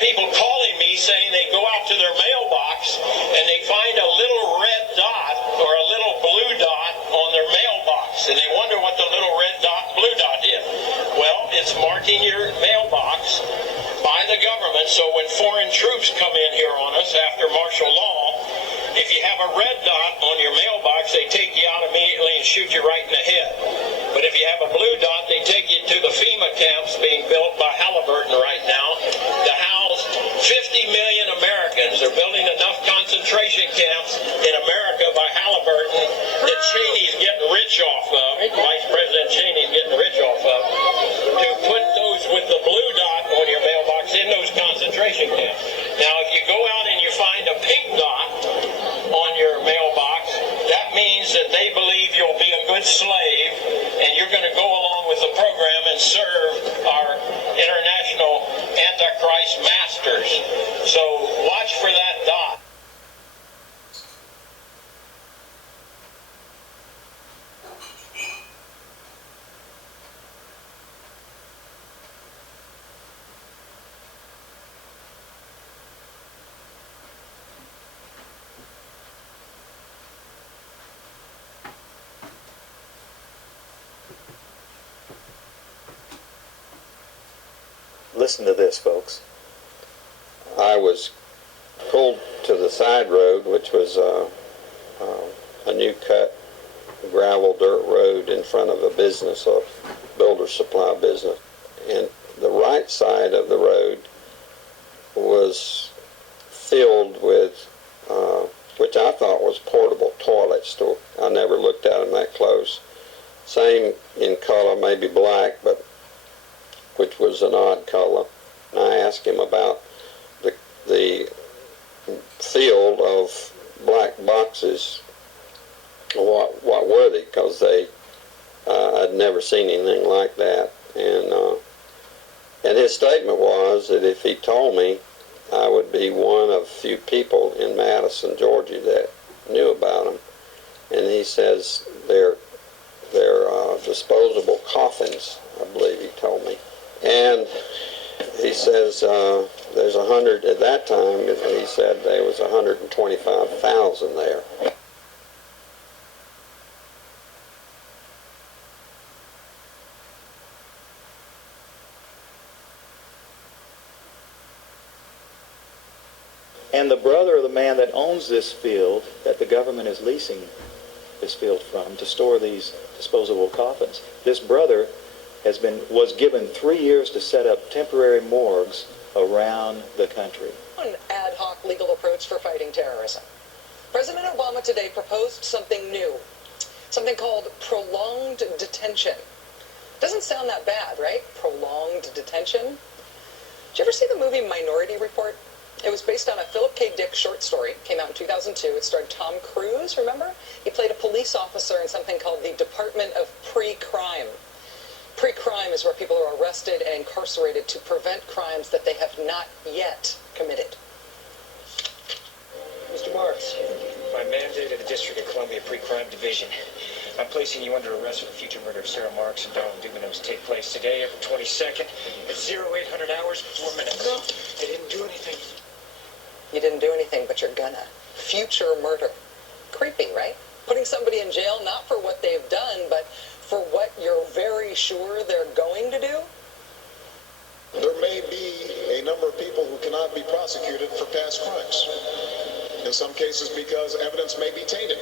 people calling me saying they go out to their mailbox and they find a little red dot or a little blue dot on their mailbox, and they wonder what the little red dot, blue dot is. Well, it's marking your mailbox by the government, so when foreign troops come in here on us after martial law, if you have a red dot on your mailbox, they take you out immediately and shoot you right in the head. But if you have a blue dot, they take you to the FEMA camps being built by Halliburton right now to house 50 million Americans. They're building enough concentration camps in America by Halliburton that Cheney's getting rich off of, Vice President Cheney's getting rich off of, to put those with the blue dot on your mailbox in those concentration camps. Now, if you go out and you find a pink dot on your mailbox, that means that they believe you'll be a good slave and you're going to go along with the program and serve our international Antichrist masters. So watch for that dot. Listen to this, folks. I was pulled to the side road, which was a new cut gravel dirt road in front of a business, a builder supply business. And the right side of the road was filled with, which I thought was portable toilets. I never looked at them that close. Same in color, maybe black, but which was an odd color. And I asked him about the field of black boxes. What were they? Because I'd never seen anything like that. And his statement was that if he told me, I would be one of few people in Madison, Georgia that knew about them. And he says they're disposable coffins, I believe he told me. And he says there's 100, at that time, he said there was 125,000 there. And the brother of the man that owns this field, that the government is leasing this field from to store these disposable coffins, this brother was given 3 years to set up temporary morgues around the country. An ad hoc legal approach for fighting terrorism. President Obama today proposed something new, something called prolonged detention. Doesn't sound that bad, right? Prolonged detention. Did you ever see the movie Minority Report? It was based on a Philip K. Dick short story. It came out in 2002. It starred Tom Cruise, remember? He played a police officer in something called the Department of Pre-Crime. Pre-crime is where people are arrested and incarcerated to prevent crimes that they have not yet committed. Mr. Marks, by mandate of the District of Columbia Pre-Crime Division, I'm placing you under arrest for the future murder of Sarah Marks and Donald Dubino's take place today, April 22nd, at 0800 hours, 4 minutes. No, I didn't do anything. You didn't do anything, but you're gonna. Future murder. Creepy, right? Putting somebody in jail not for what they've done, but for what you're very sure they're going to do? There may be a number of people who cannot be prosecuted for past crimes. In some cases because evidence may be tainted,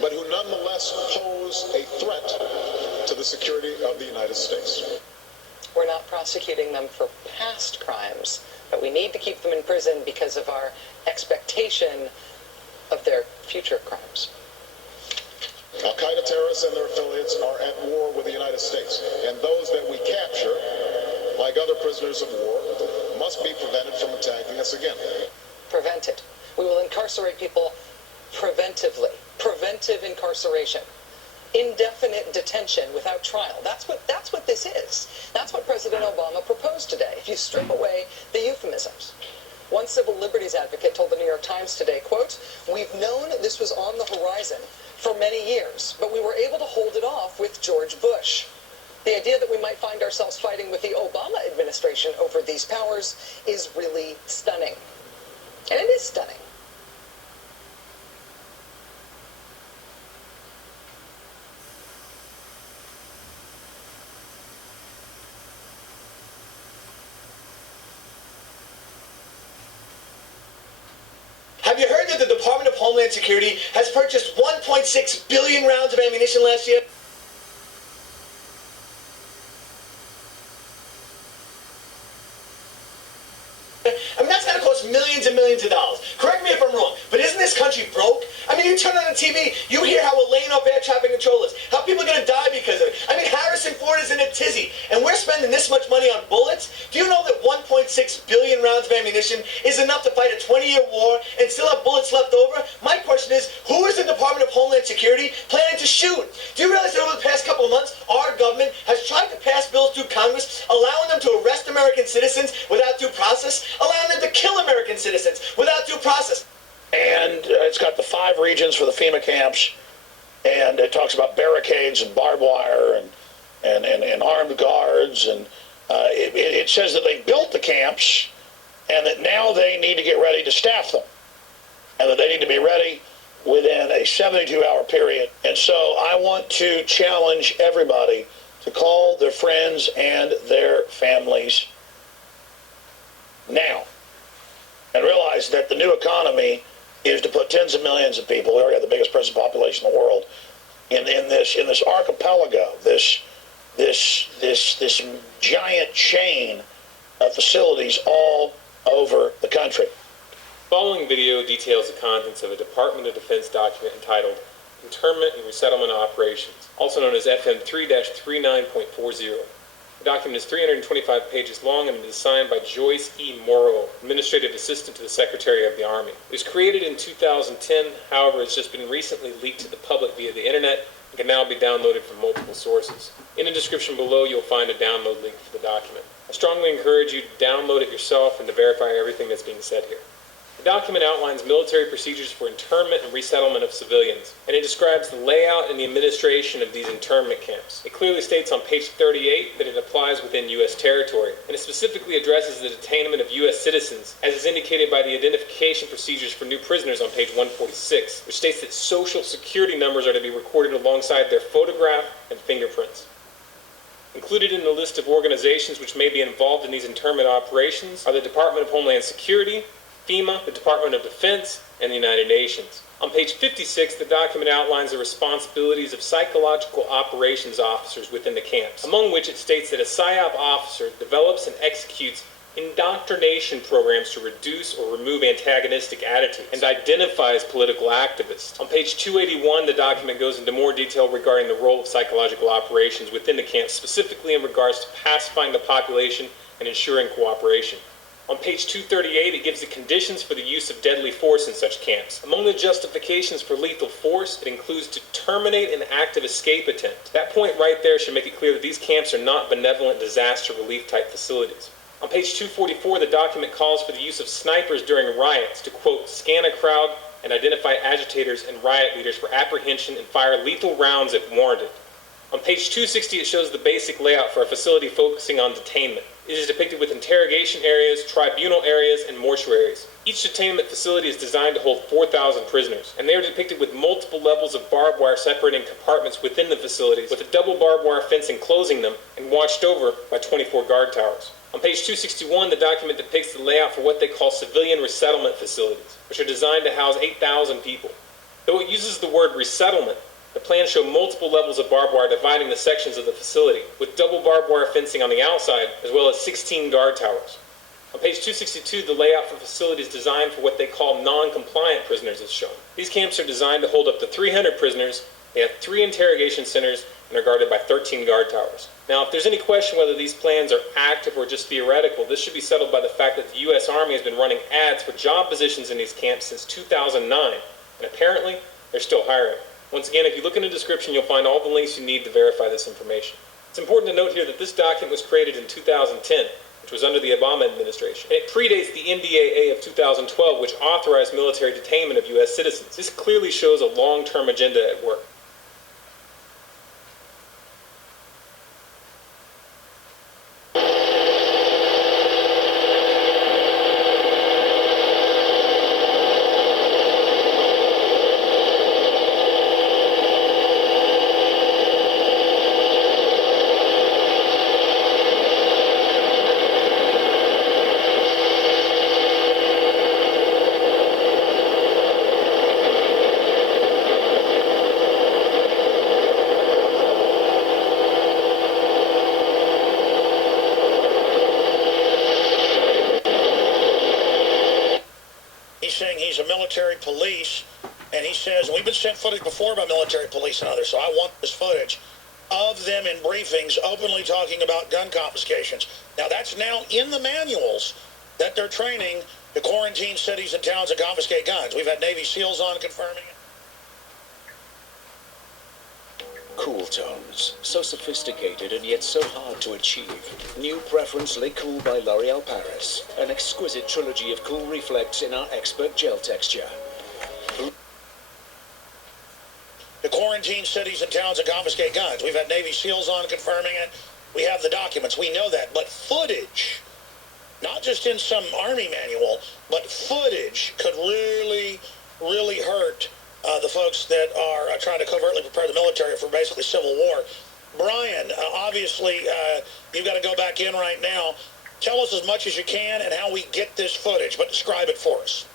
but who nonetheless pose a threat to the security of the United States. We're not prosecuting them for past crimes, but we need to keep them in prison because of our expectation of their future crimes. Al-Qaeda terrorists and their affiliates are at war with the United States, and those that we capture, like other prisoners of war, must be prevented from attacking us again. Prevented. We will incarcerate people preventively. Preventive incarceration. Indefinite detention without trial. That's what this is. That's what President Obama proposed today, if you strip away the euphemisms. One civil liberties advocate told the New York Times today, quote, "We've known this was on the horizon for many years, but we were able to hold it off with George Bush." The idea that we might find ourselves fighting with the Obama administration over these powers is really stunning. And it is stunning. Have you heard that the Department of Homeland Security has purchased 1.6 billion rounds of ammunition last year? I mean, that's going to cost millions and millions of dollars. Correct me if I'm wrong, but isn't this country broke? I mean, you turn on the TV, you hear how we're laying off air traffic controllers, how people are going to die because of it. I mean, Harrison Ford is in a tizzy, and we're spending this much money on bullets? Do you know that 1.6 billion rounds of ammunition is enough to fight a 20-year war and still have bullets left over? My question is, who is the Department of Homeland Security planning to shoot? Do you realize that over the past couple of months, our government has tried to pass bills through Congress allowing them to arrest American citizens without due process, allowing them to kill American citizens without due process? And it's got the 5 regions for the FEMA camps, and it talks about barricades and barbed wire and armed guards, and it says that they built the camps and that now they need to get ready to staff them, and that they need to be ready within a 72-hour period. And so I want to challenge everybody to call their friends and their families now and realize that the new economy is to put tens of millions of people, we already have the biggest prison population in the world, in this archipelago, this giant chain of facilities all over the country. The following video details the contents of a Department of Defense document entitled Internment and Resettlement Operations, also known as FM 3-39.40. The document is 325 pages long and is signed by Joyce E. Morrow, Administrative Assistant to the Secretary of the Army. It was created in 2010, however, it's just been recently leaked to the public via the internet and can now be downloaded from multiple sources. In the description below, you'll find a download link for the document. I strongly encourage you to download it yourself and to verify everything that's being said here. The document outlines military procedures for internment and resettlement of civilians, and it describes the layout and the administration of these internment camps. It clearly states on page 38 that it applies within U.S. territory, and it specifically addresses the detainment of U.S. citizens, as is indicated by the identification procedures for new prisoners on page 146, which states that social security numbers are to be recorded alongside their photograph and fingerprints. Included in the list of organizations which may be involved in these internment operations are the Department of Homeland Security, FEMA, the Department of Defense, and the United Nations. On page 56, the document outlines the responsibilities of psychological operations officers within the camps, among which it states that a PSYOP officer develops and executes indoctrination programs to reduce or remove antagonistic attitudes and identifies political activists. On page 281, the document goes into more detail regarding the role of psychological operations within the camps, specifically in regards to pacifying the population and ensuring cooperation. On page 238, it gives the conditions for the use of deadly force in such camps. Among the justifications for lethal force, it includes to terminate an active escape attempt. That point right there should make it clear that these camps are not benevolent disaster relief type facilities. On page 244, the document calls for the use of snipers during riots to, quote, scan a crowd and identify agitators and riot leaders for apprehension and fire lethal rounds if warranted. On page 260, it shows the basic layout for a facility focusing on detainment. It is depicted with interrogation areas, tribunal areas, and mortuaries. Each detainment facility is designed to hold 4,000 prisoners, and they are depicted with multiple levels of barbed wire separating compartments within the facilities, with a double barbed wire fence enclosing them, and watched over by 24 guard towers. On page 261, the document depicts the layout for what they call civilian resettlement facilities, which are designed to house 8,000 people. Though it uses the word resettlement, the plans show multiple levels of barbed wire dividing the sections of the facility, with double barbed wire fencing on the outside, as well as 16 guard towers. On page 262, the layout for facilities designed for what they call non-compliant prisoners is shown. These camps are designed to hold up to 300 prisoners, they have 3 interrogation centers, and are guarded by 13 guard towers. Now, if there's any question whether these plans are active or just theoretical, this should be settled by the fact that the U.S. Army has been running ads for job positions in these camps since 2009, and apparently, they're still hiring. Once again, if you look in the description, you'll find all the links you need to verify this information. It's important to note here that this document was created in 2010, which was under the Obama administration. And it predates the NDAA of 2012, which authorized military detainment of U.S. citizens. This clearly shows a long-term agenda at work. police, and he says, we've been sent footage before by military police and others, so I want this footage of them in briefings openly talking about gun confiscations. Now, that's now in the manuals that they're training to quarantine cities and towns and confiscate guns. We've had Navy SEALs on confirming it. Cool tones, so sophisticated and yet so hard to achieve. New Preferentially Cool by L'Oreal Paris. An exquisite trilogy of cool reflex in our expert gel texture. To quarantine cities and towns and confiscate guns. We've had Navy SEALs on confirming it. We have the documents. We know that. But footage, not just in some Army manual, but footage could really, really hurt the folks that are trying to covertly prepare the military for basically civil war. Brian, obviously, you've got to go back in right now. Tell us as much as you can and how we get this footage, but describe it for us.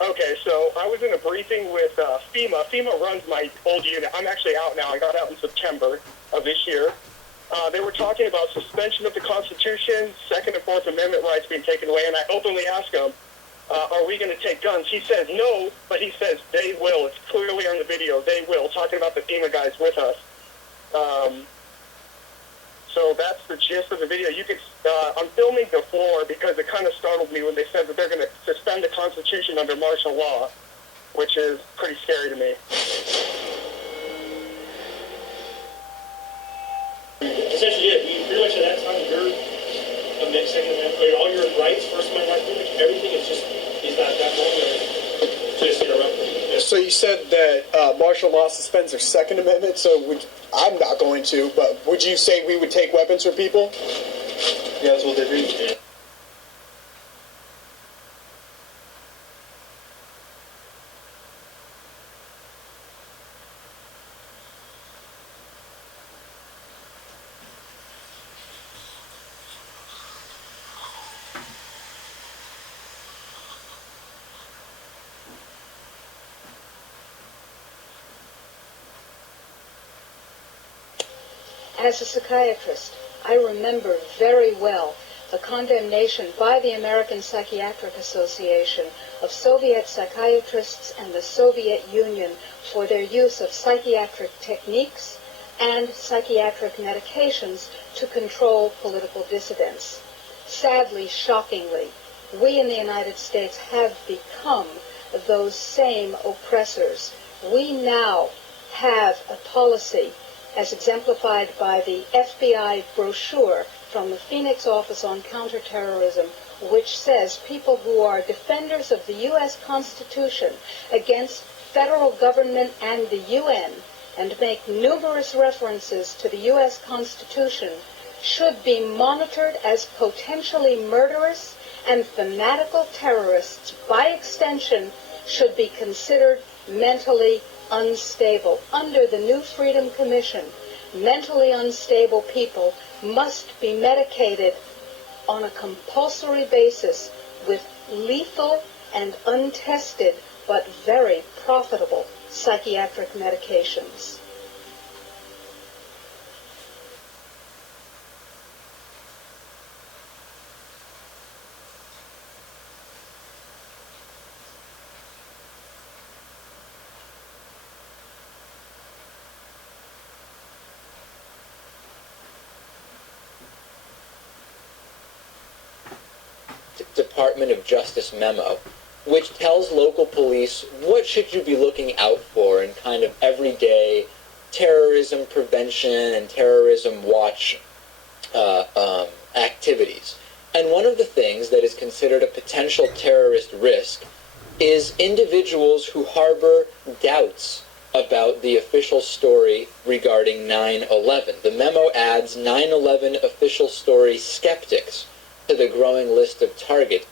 Okay, so I was in a briefing with FEMA. FEMA runs my old unit. I'm actually out now. I got out in September of this year. They were talking about suspension of the Constitution, Second and Fourth Amendment rights being taken away, and I openly asked him, are we going to take guns? He says no, but he says they will. It's clearly on the video. They will, talking about the FEMA guys with us. So that's the gist of the video. You could, I'm filming the floor because it kind of startled me when they said that they're going to suspend the Constitution under martial law, which is pretty scary to me. Essentially, yeah, we pretty much at that time, your Second Amendment, all your rights, First Amendment, pretty much everything is not that long. Just interrupt. So you said that martial law suspends their Second Amendment, so I'm not going to, but would you say we would take weapons from people? Yeah, that's what they do. As a psychiatrist, I remember very well the condemnation by the American Psychiatric Association of Soviet psychiatrists and the Soviet Union for their use of psychiatric techniques and psychiatric medications to control political dissidents. Sadly, shockingly, we in the United States have become those same oppressors. We now have a policy as exemplified by the FBI brochure from the Phoenix Office on Counterterrorism, which says people who are defenders of the U.S. Constitution against federal government and the UN, and make numerous references to the U.S. Constitution, should be monitored as potentially murderous and fanatical terrorists. By extension, should be considered mentally unstable. Under the new Freedom Commission, mentally unstable people must be medicated on a compulsory basis with lethal and untested but very profitable psychiatric medications. Department of Justice memo, which tells local police what should you be looking out for in kind of everyday terrorism prevention and terrorism watch activities. And one of the things that is considered a potential terrorist risk is individuals who harbor doubts about the official story regarding 9/11. The memo adds 9/11 official story skeptics to the growing list of targets